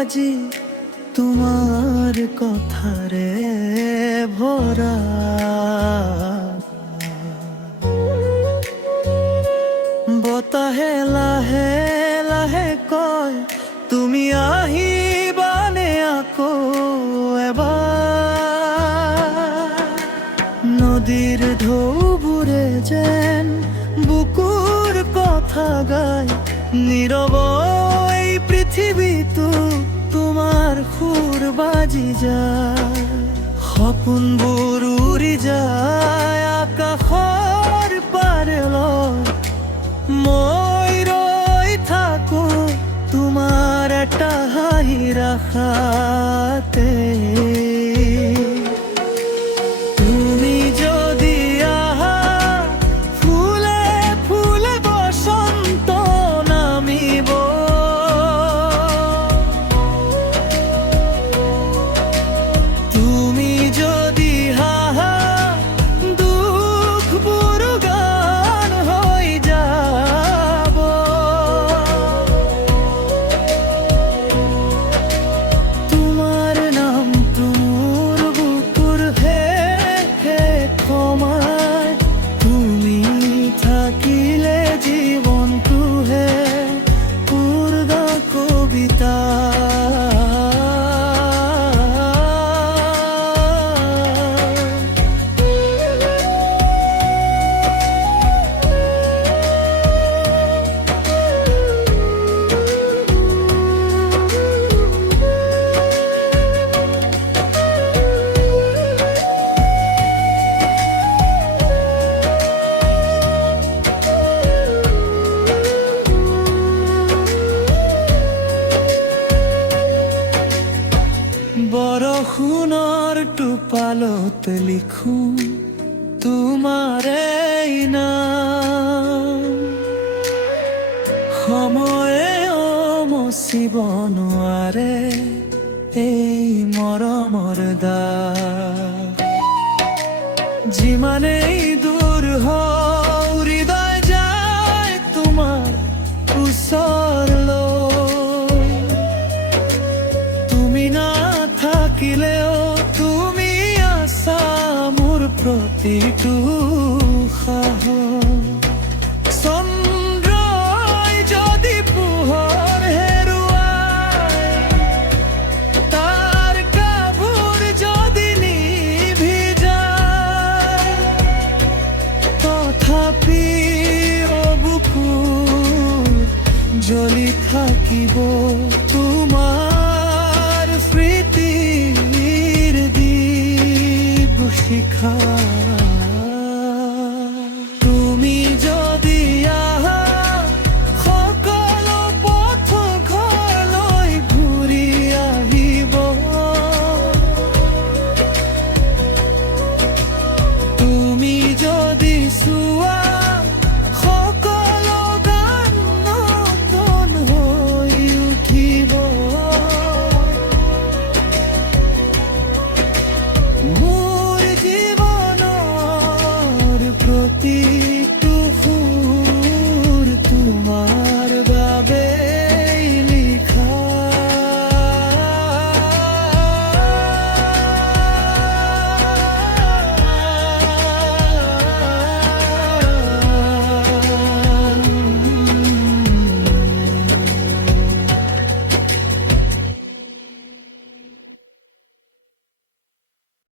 আজি তোমার কথারে ভরা। বতাহে লাহে লাহে কয় তুমি আহিবানে আকৌ এবাৰ। নদীৰ ঢৌবোৰে যেন বুকুৰ কথা গায়, নীৰৱ এই পৃথিৱীটো তোমাৰ সুৰ বাজি যায়। সপোনবোৰ উৰি যায় আকাশৰ পাৰেলৈ, মই ৰৈ থাকো তোমাৰ এটা হাঁহিৰ আশাতে। তুমি যদি আহা ফুলে ফুলে বসন্ত নামিব। তুমি যদি হাহা দুখবোৰ গান হৈ যাব। তোমার নামটো মোৰ বুকুৰ হে ক্ষমায়, তুমি থাকিলে জীৱনটো হে পূৰ্ণ কবিতা। বৰষুণৰ টোপালত লিখো তোমাৰে নাম, সময়ে মচিব নোৱাৰে এই মৰমৰ দাগ। যিমানেই দূৰ হও হৃদয় যায় তোমাৰ ওচৰলৈ। তুমি নাথাকিলেও তুমি আছা মোৰ প্ৰতিটো সাহস। চন্দ্ৰই যদি পোহৰ হেৰুৱায়, তাৰকাবোৰ যদি নিভি যায়, তথাপিও বুকুত জ্বলি থাকিব তোমাৰ স্মৃতিৰ দীপ শিখা। তুমি যদি আহা সকলো পথ ঘৰলৈ ঘূৰি আহিব। তুমি যদি চোৱা সকলো গান নতুন হৈ উঠিব। মোৰ জীৱনৰ প্ৰতিটো